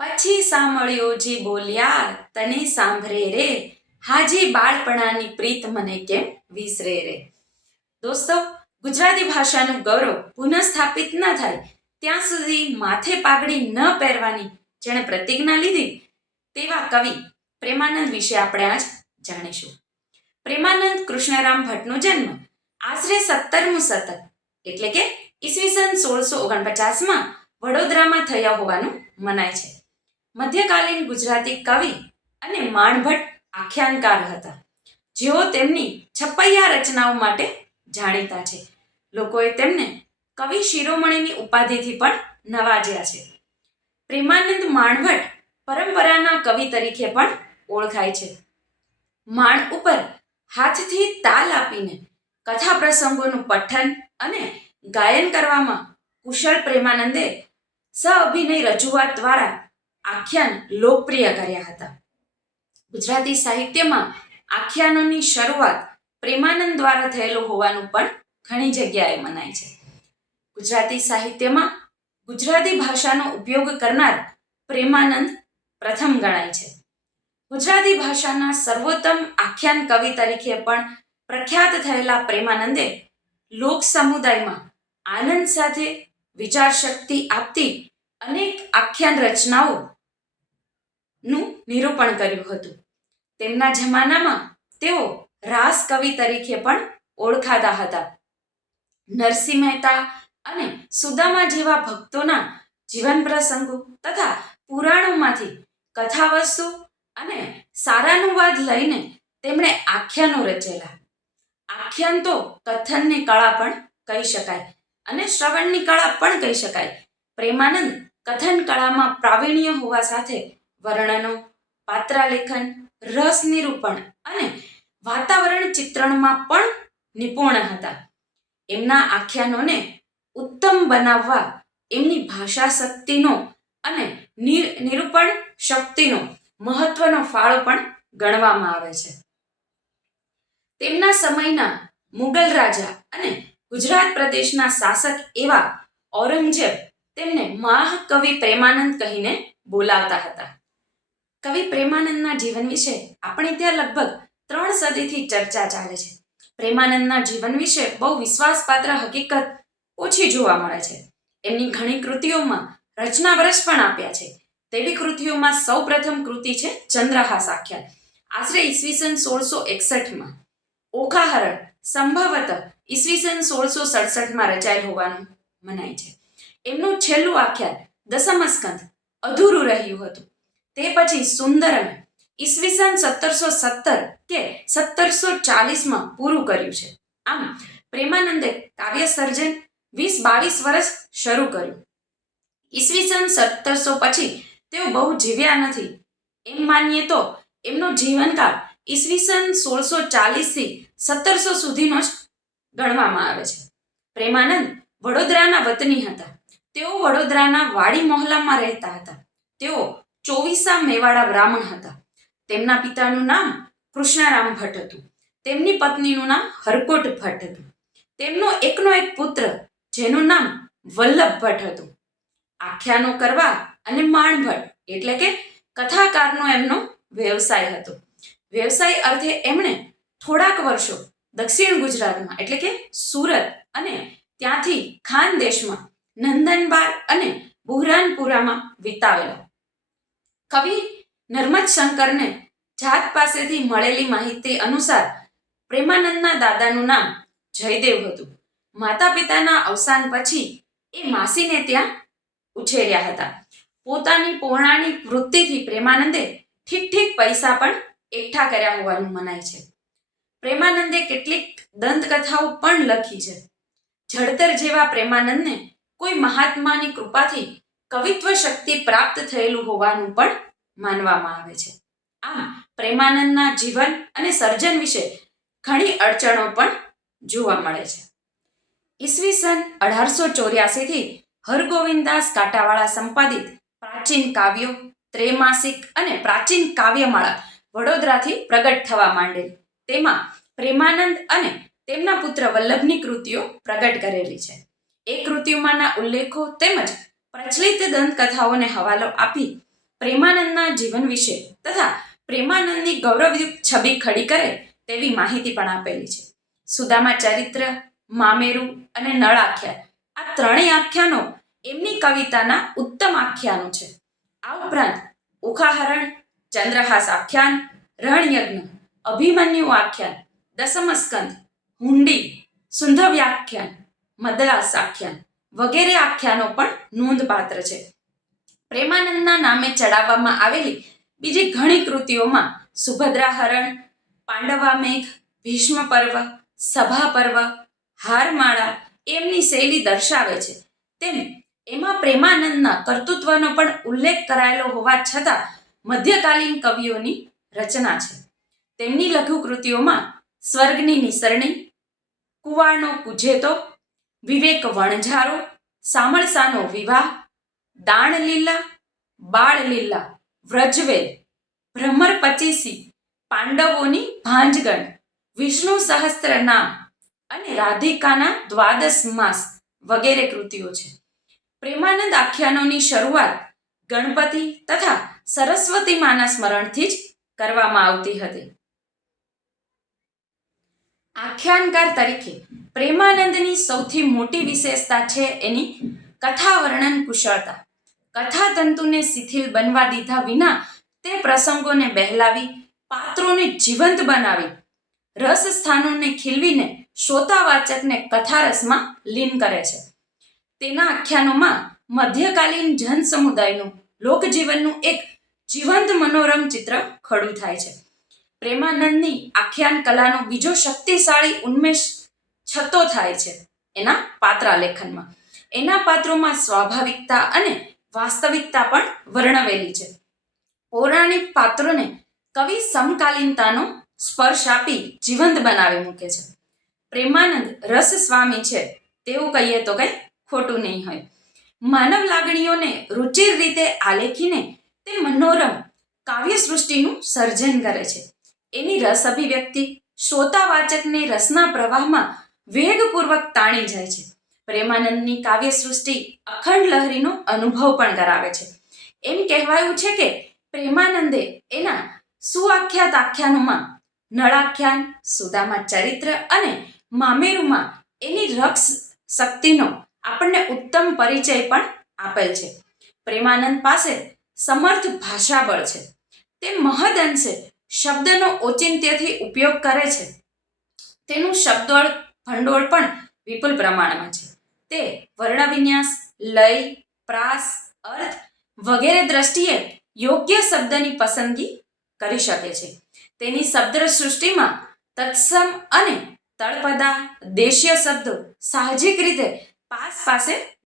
પછી સાંભળ્યો જે બોલ્યા, તને સાંભળે રે, હાજી બાળપણાની પ્રીત મને કેમ વિસરે રે? દોસ્તો, ગુજરાતી ભાષાનું ગૌરવ પુનઃસ્થાપિત ન થાય, ત્યાં સુધી માથે પાઘડી ન પહેરવાની જેણે પ્રતિજ્ઞા લીધી, તેવા કવિ પ્રેમાનંદ વિશે આપણે આજ જાણીશું. પ્રેમાનંદ કૃષ્ણરામ ભટ્ટનો જન્મ આશરે સત્તરમું શતક, એટલે કે ઈસવીસન સોળસો ઓગણપચાસમાં વડોદરામાં થયા હોવાનું મનાય છે. મધ્યકાલીન ગુજરાતી કવિ અને માણભટ્ટ આખ્યાનકાર હતા. જેઓ તેમની છપૈયા રચનાઓ માટે જાણીતા છે. લોકોએ તેમને કવિ શિરોમણીની ઉપાધિથી પણ નવાજ્યા છે. પ્રેમાનંદ માણભટ્ટ પરંપરાના કવિ તરીકે પણ ઓળખાય છે. માણ ઉપર હાથથી તાલ આપીને કથા પ્રસંગોનું પઠન અને ગાયન કરવામાં કુશળ પ્રેમાનંદે સઅભિનય રજૂઆત દ્વારા આખ્યાન લોકપ્રિય કર્યા હતા. ગુજરાતી સાહિત્યમાં આખ્યાનોની શરૂઆત પ્રેમાનંદ દ્વારા થયેલું હોવાનું પણ ઘણી જગ્યાએ મનાય છે. ગુજરાતી સાહિત્યમાં ગુજરાતી ભાષાનો ઉપયોગ કરનાર પ્રેમાનંદ પ્રથમ ગણાય છે. ગુજરાતી ભાષાના સર્વોત્તમ આખ્યાન કવિ તરીકે પણ પ્રખ્યાત થયેલા પ્રેમાનંદે લોક સમુદાયમાં આનંદ સાથે વિચાર શક્તિ આપતી અનેક આખ્યાન રચનાઓ નું નિરૂપણ કર્યું હતું. તેમના જમાનામાં તેઓ રાસ કવિ તરીકે પણ ઓળખાતા હતા. નરસિંહ મહેતા અને સુદામા જેવા ભક્તોના જીવન પ્રસંગો તથા પુરાણોમાંથી કથા વસ્તુ અને સારાનુવાદ લઈને તેમણે આખ્યાનો રચેલા. આખ્યાન તો કથનની કળા પણ કહી શકાય અને શ્રવણની કળા પણ કહી શકાય. પ્રેમાનંદ કથન કળામાં પ્રાવીણ્ય હોવા સાથે વર્ણનો, પાત્રાલેખન રસ નિરૂપણ અને વાતાવરણ ચિત્રણમાં પણ નિપુણ હતા. એમના આખ્યાનોને ઉત્તમ બનાવવા એમની ભાષા શક્તિનો અને નિર- નિરૂપણ શક્તિનો મહત્વનો ફાળો પણ ગણવામાં આવે છે. તેમના સમયના મુગલ રાજા અને ગુજરાત પ્રદેશના શાસક એવા ઔરંગઝેબ તેમને મહાકવિ પ્રેમાનંદ કહીને બોલાવતા હતા. કવિ પ્રેમાનંદના જીવન વિશે આપણે ત્યાં લગભગ ત્રણ સદીથી ચર્ચા ચાલે છે. પ્રેમાનંદના જીવન વિશે બહુ વિશ્વાસપાત્ર હકીકત ઓછી જોવા મળે છે. એમની ઘણી કૃતિઓમાં રચના વર્ષ પણ આપ્યા છે. તેવી કૃતિઓમાં સૌપ્રથમ કૃતિ છે ચંદ્રહાસ આખ્યાન. આશરે ઈસવીસન સોળસો એકસઠમાં. ઓખાહરણ સંભવત ઈસવીસન સોળસો સડસઠમાં રચાયેલ હોવાનું મનાય છે. એમનું છેલ્લું આખ્યાન દસમસ્કંદ અધૂરું રહ્યું હતું. તે પછી સુંદરમે ઈસવીસન સત્તરસો સત્તર કે સત્તરસો ચાલીસમાં પૂરું કર્યું છે. આમ પ્રેમાનંદે કાવ્ય સર્જન વીસ બાવીસ વર્ષ શરૂ કર્યું. ઈસવીસન સત્તરસો પછી તેઓ બહુ જીવ્યા નથી. એમ માનીએ તો એમનો જીવનકાળ ઈસવીસન સોળસો ચાલીસથી સત્તરસો સુધીનો જ ગણવામાં આવે છે. પ્રેમાનંદ વડોદરાના વતની હતા. તેઓ વડોદરાના વાડી મોહલ્લામાં રહેતા હતા. તેઓ ચોવીસા મેવાડા બ્રાહ્મણ હતા. તેમના પિતાનું નામ કૃષ્ણારામ ભટ્ટ હતું. તેમની પત્નીનું નામ હરકોટ ભટ્ટ હતું. તેમનો એકનો એક પુત્ર, જેનું નામ વલ્લભ ભટ્ટ હતું. આખ્યાનો કરવા અને માણભટ્ટ એટલે કે કથાકારનો એમનો વ્યવસાય હતો. વ્યવસાય અર્થે એમણે થોડાક વર્ષો દક્ષિણ ગુજરાતમાં, એટલે કે સુરત અને ત્યાંથી ખાનદેશમાં નંદનબાર અને બુહરાનપુરામાં વિતાવેલા. કવિ નર્મદ શંકરને જાત પાસેથી મળેલી માહિતી અનુસાર પ્રેમાનંદના દાદાનું નામ જયદેવ હતું. માતા પિતાના અવસાન પછી એ માસીને ત્યાં ઉછેર્યા હતા. પોતાની પૌરાણિક વૃત્તિથી પ્રેમાનંદે ઠીક ઠીક પૈસા પણ એકઠા કર્યા હોવાનું મનાય છે. પ્રેમાનંદે કેટલીક દંતકથાઓ પણ લખી છે. જળતર જેવા પ્રેમાનંદને કોઈ મહાત્માની કૃપાથી કવિત્વ શક્તિ પ્રાપ્ત થયેલું હોવાનું પણ માનવામાં આવે છે. આમ, પ્રેમાનંદના જીવન અને સર્જન વિશે ઘણી અડચણો પણ જોવા મળે છે. ઈસવીસન અઢારસો ચોર્યાસીથી હરગોવિંદાસ કાંટાવાળા સંપાદિત પ્રાચીન કાવ્યો, ત્રેમાસિક અને પ્રાચીન કાવ્યમાળા વડોદરાથી પ્રગટ થવા માંડેલી તેમાં પ્રેમાનંદ અને તેમના પુત્ર વલ્લભની કૃતિઓ પ્રગટ કરેલી છે. એ કૃતિઓમાંના ઉલ્લેખો તેમજ પ્રચલિત દંતકથાઓને હવાલો આપી પ્રેમાનંદના જીવન વિશે તથા પ્રેમાનંદની ગૌરવયુક્ત છબી ખડી કરે તેવી માહિતી પણ આપેલી છે. સુદામા ચરિત્ર, મામેરું અને નળ આખ્યાન આ ત્રણેય આખ્યાનો એમની કવિતાના ઉત્તમ આખ્યાનો છે. આ ઉપરાંત ઉખાહરણ, ચંદ્રહાસ આખ્યાન, રણયજ્ઞ, અભિમન્યુ આખ્યાન, દસમસ્કંદ, હુંડી, સુંધવ્યાખ્યાન, મદલાસ આખ્યાન વગેરે આખ્યાનો પણ નોંધપાત્ર છે. પ્રેમાનંદના નામે ચડાવવામાં આવેલી બીજી ઘણી કૃતિઓમાં સુભદ્રાહરણ, પાંડવામેઘ ભીષ્મ પર્વ સભા પર્વ હારમાળા એમની શૈલી દર્શાવે છે. તેમ એમાં પ્રેમાનંદના કર્તૃત્વનો પણ ઉલ્લેખ કરાયેલો હોવા છતાં મધ્યકાલીન કવિઓની રચના છે. તેમની લઘુકૃતિઓમાં સ્વર્ગની નિસરણી કુવાડનો કુજેતો વિવેક વણઝારો, સામળસાનો વિવાહ, દાણલીલા, બાળલીલા, વ્રજવેલ ભ્રમર પચીસી પાંડવોની ભાંજગણ, વિષ્ણુ સહસ્ત્ર નામ અને રાધિકાના દ્વાદશ માસ વગેરે કૃતિઓ છે. પ્રેમાનંદ આખ્યાનોની શરૂઆત ગણપતિ તથા સરસ્વતી માના સ્મરણથી જ કરવામાં આવતી હતી. આખ્યાનકાર તરીકે પ્રેમાનંદની સૌથી મોટી વિશેષતા છે એની કથા વર્ણન કુશળતા. કથા તંતુને શિથિલ બનવા દીધા વિના તે પ્રસંગોને બહેલાવી, પાત્રોને જીવંત બનાવી રસ સ્થાનોને ખીલવીને શ્રોતાવાચકને કથારસમાં લીન કરે છે. તેના આખ્યાનોમાં મધ્યકાલીન જન સમુદાયનું લોકજીવનનું એક જીવંત મનોરમ ચિત્ર ખડું થાય છે. પ્રેમાનંદની આખ્યાન કલાનો બીજો શક્તિશાળી ઉન્મેષ છતો થાય છે એના પાત્રાલેખનમાં. એના પાત્રોમાં સ્વાભાવિકતા અને વાસ્તવિકતા પણ વર્ણવેલી છે. પૌરાણિક પાત્રોને કવિ સમકાલીનતાનો સ્પર્શ આપી જીવંત બનાવી મૂકે છે. પ્રેમાનંદ રસ સ્વામી છે તેવું કહીએ તો કંઈ ખોટું નહીં હોય. માનવ લાગણીઓને રુચિર રીતે આલેખીને તે મનોરમ કાવ્ય સૃષ્ટિનું સર્જન કરે છે. એની રસ અભિવ્યક્તિ શ્રોતા વાચકને રસના પ્રવાહમાં વેગપૂર્વક તાણી જાય છે. પ્રેમાનંદની કાવ્ય સૃષ્ટિ અખંડ લહરીનો અનુભવ પણ કરાવે છે. એમ કહેવાયું છે કે પ્રેમાનંદે એના સુઆખ્યાત આખ્યાનોમાં નળાખ્યાન, સુદામા ચરિત્ર અને મામેરુમાં એની રક્ષ શક્તિનો આપણને ઉત્તમ પરિચય પણ આપેલ છે. પ્રેમાનંદ પાસે સમર્થ ભાષાબળ છે. તે મહદઅંશે શબ્દનો ઓચિંત્યથી ઉપયોગ કરે છે. તેનું શબ્દોળ, ભંડોળ પણ વિપુલ પ્રમાણમાં છે. તે વર્ણવિન્યાસ, લય, પ્રાસ, અર્થ વગેરે દ્રષ્ટિએ યોગ્ય શબ્દની પસંદગી કરી શકે છે. તેની શબ્દ સૃષ્ટિમાં તત્સમ અને તળપદા, દેશીય શબ્દો સાહજિક રીતે પાસ પાસે